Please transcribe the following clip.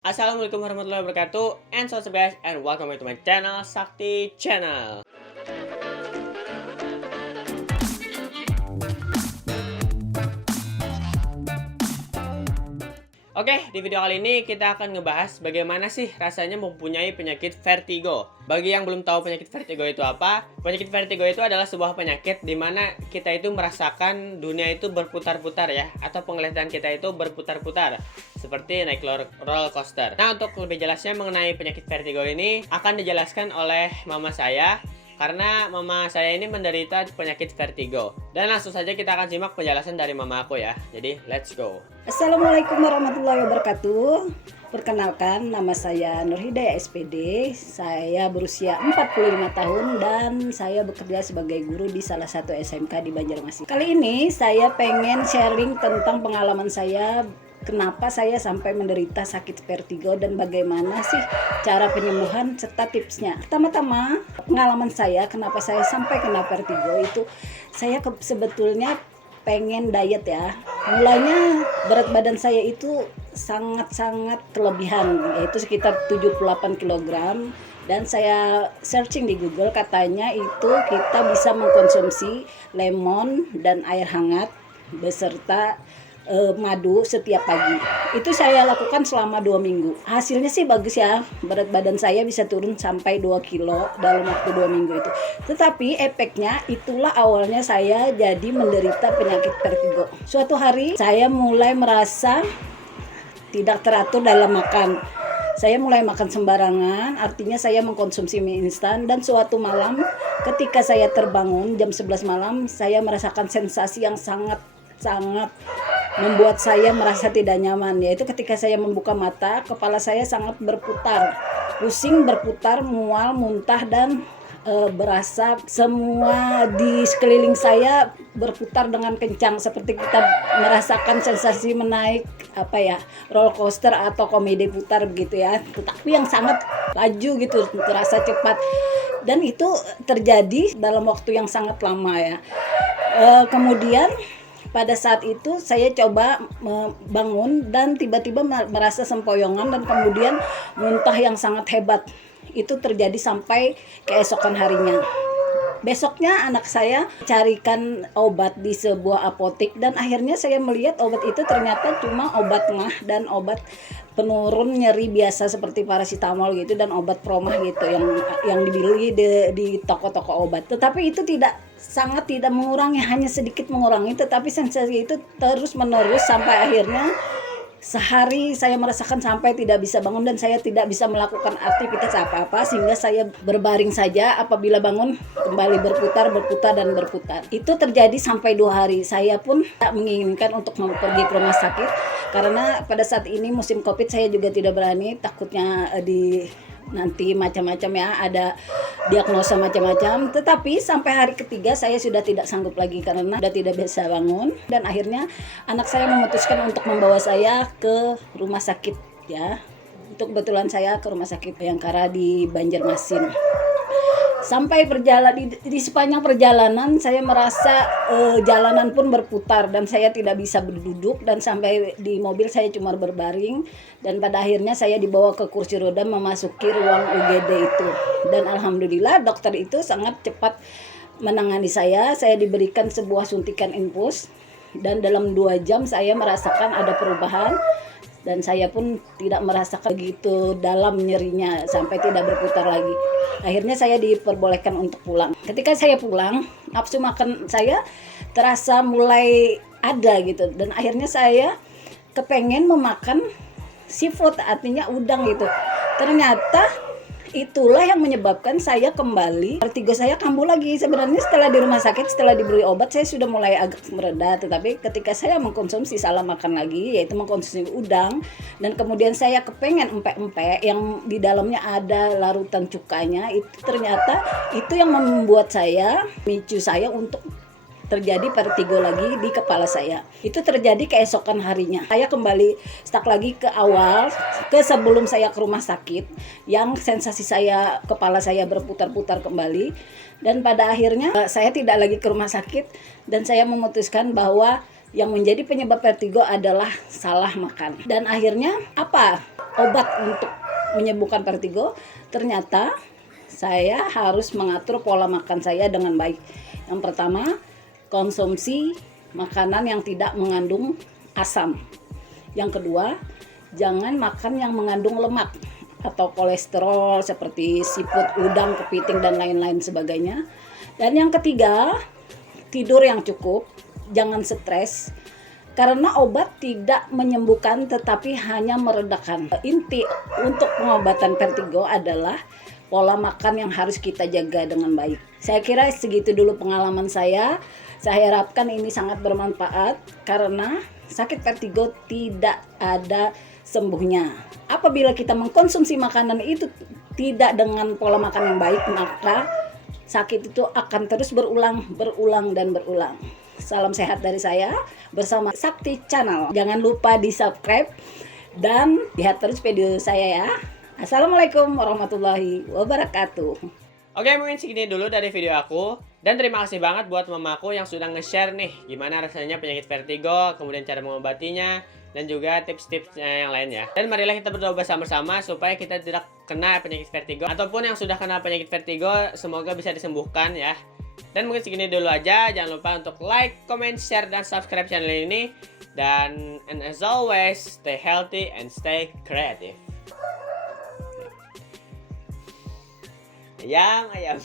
Assalamualaikum warahmatullahi wabarakatuh, and so guys, and welcome to my channel, Sakti Channel. Oke, di video kali ini kita akan ngebahas bagaimana sih rasanya mempunyai penyakit vertigo. Bagi yang belum tahu penyakit vertigo itu apa, penyakit vertigo itu adalah sebuah penyakit di mana kita itu merasakan dunia itu berputar-putar ya, atau penglihatan kita itu berputar-putar, seperti naik roller coaster. Nah, untuk lebih jelasnya mengenai penyakit vertigo ini akan dijelaskan oleh mama saya, karena mama saya ini menderita penyakit vertigo. Dan langsung saja kita akan simak penjelasan dari mama aku ya. Jadi, let's go. Assalamualaikum warahmatullahi wabarakatuh. Perkenalkan, nama saya Nur Hidayah SPD. Saya berusia 45 tahun dan saya bekerja sebagai guru di salah satu SMK di Banjarmasin. Kali ini saya pengen sharing tentang pengalaman saya, kenapa saya sampai menderita sakit vertigo dan bagaimana sih cara penyembuhan serta tipsnya. Pertama-tama, pengalaman saya kenapa saya sampai kena vertigo itu, saya sebetulnya pengen diet ya. Mulanya berat badan saya itu sangat-sangat kelebihan, yaitu sekitar 78 kg. Dan saya searching di Google, katanya itu kita bisa mengkonsumsi lemon dan air hangat beserta madu setiap pagi. Itu saya lakukan selama 2 minggu. Hasilnya sih bagus ya. Berat badan saya bisa turun sampai 2 kilo dalam waktu 2 minggu itu. Tetapi efeknya itulah awalnya saya jadi menderita penyakit vertigo. Suatu hari saya mulai merasa tidak teratur dalam makan. Saya mulai makan sembarangan, artinya saya mengkonsumsi mie instan, dan suatu malam ketika saya terbangun jam 11 malam, saya merasakan sensasi yang sangat membuat saya merasa tidak nyaman, yaitu ketika saya membuka mata, kepala saya sangat berputar, pusing, berputar, mual, muntah, dan berasa semua di sekeliling saya berputar dengan kencang, seperti kita merasakan sensasi menaik roller coaster atau komedi putar begitu ya, tetapi yang sangat laju gitu, terasa cepat, dan itu terjadi dalam waktu yang sangat lama ya. Kemudian pada saat itu saya coba bangun dan tiba-tiba merasa sempoyongan dan kemudian muntah yang sangat hebat. Itu terjadi sampai keesokan harinya. Besoknya anak saya carikan obat di sebuah apotek dan akhirnya saya melihat obat itu ternyata cuma obat ngah dan obat penurun nyeri biasa seperti paracetamol gitu dan obat promah gitu yang dibeli di toko-toko obat. Tetapi itu sangat tidak mengurangi, hanya sedikit mengurangi, tetapi sensasi itu terus menerus sampai akhirnya sehari saya merasakan sampai tidak bisa bangun dan saya tidak bisa melakukan aktivitas apa-apa, sehingga saya berbaring saja, apabila bangun kembali berputar. Itu terjadi sampai 2 hari. Saya pun tak menginginkan untuk pergi ke rumah sakit karena pada saat ini musim Covid, saya juga tidak berani, takutnya nanti macam-macam ya, ada diagnosa macam-macam. Tetapi sampai hari ketiga saya sudah tidak sanggup lagi karena sudah tidak bisa bangun, dan akhirnya anak saya memutuskan untuk membawa saya ke rumah sakit ya. Untuk kebetulan saya ke rumah sakit Bayangkara di Banjarmasin. Sampai di sepanjang perjalanan saya merasa jalanan pun berputar dan saya tidak bisa berduduk, dan sampai di mobil saya cuma berbaring, dan pada akhirnya saya dibawa ke kursi roda memasuki ruang UGD itu. Dan alhamdulillah dokter itu sangat cepat menangani saya diberikan sebuah suntikan infus dan dalam 2 jam saya merasakan ada perubahan. Dan saya pun tidak merasakan begitu dalam nyerinya sampai tidak berputar lagi. Akhirnya saya diperbolehkan untuk pulang. Ketika saya pulang, nafsu makan saya terasa mulai ada gitu. Dan akhirnya saya kepengen memakan seafood, artinya udang gitu. Ternyata itulah yang menyebabkan saya kembali, vertigo saya kambuh lagi. Sebenarnya setelah di rumah sakit, setelah diberi obat, saya sudah mulai agak mereda. Tetapi ketika saya mengkonsumsi, salah makan lagi, yaitu mengkonsumsi udang, dan kemudian saya kepengen empek-empek yang di dalamnya ada larutan cukanya, itu ternyata itu yang membuat saya, micu saya untuk terjadi vertigo lagi di kepala saya. Itu terjadi keesokan harinya. Saya kembali stuck lagi ke awal, ke sebelum saya ke rumah sakit, yang sensasi kepala saya berputar-putar kembali. Dan pada akhirnya saya tidak lagi ke rumah sakit, dan saya memutuskan bahwa yang menjadi penyebab vertigo adalah salah makan. Dan akhirnya obat untuk menyembuhkan vertigo, ternyata saya harus mengatur pola makan saya dengan baik. Yang pertama, konsumsi makanan yang tidak mengandung asam. Yang kedua, jangan makan yang mengandung lemak atau kolesterol seperti siput, udang, kepiting, dan lain-lain sebagainya. Dan yang ketiga, tidur yang cukup, jangan stres. Karena obat tidak menyembuhkan tetapi hanya meredakan. Inti untuk pengobatan vertigo adalah pola makan yang harus kita jaga dengan baik. Saya kira segitu dulu pengalaman saya. Saya harapkan ini sangat bermanfaat karena sakit vertigo tidak ada sembuhnya. Apabila kita mengkonsumsi makanan itu tidak dengan pola makan yang baik, maka sakit itu akan terus berulang dan berulang. Salam sehat dari saya bersama Sakti Channel. Jangan lupa di-subscribe dan lihat terus video saya ya. Assalamualaikum warahmatullahi wabarakatuh. Oke, mungkin segini dulu dari video aku. Dan terima kasih banget buat mamaku yang sudah nge-share nih gimana rasanya penyakit vertigo, kemudian cara mengobatinya, dan juga tips-tipsnya yang lainnya. Dan marilah kita berdoa bersama-sama supaya kita tidak kena penyakit vertigo, ataupun yang sudah kena penyakit vertigo semoga bisa disembuhkan ya. Dan mungkin segini dulu aja. Jangan lupa untuk like, comment, share, dan subscribe channel ini. Dan as always, stay healthy and stay creative. Ayam.